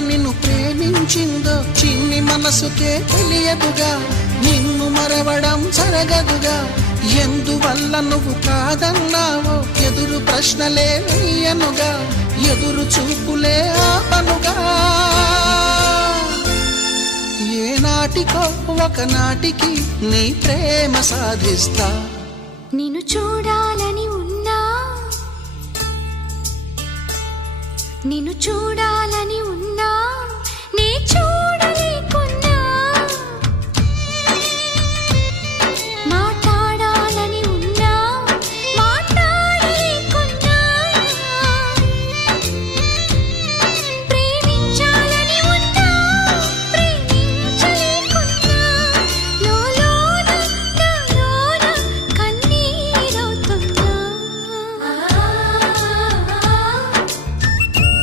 నిన్ను ప్రేమించిందో చిన్ని మనసుకే తెలియదుగా, నిన్ను మరవడం జరగదుగా. ఎందువల్ల నువ్వు కాదన్నావో ఎదురు ప్రశ్నలే వేయనుగా, ఎదురు చూపులే ఆపనుగా. ఏనాటికో ఒకనాటికి నీ ప్రేమ సాధిస్తా. నిన్ను చూడాలని ఉన్నా, నిన్ను చూడాలని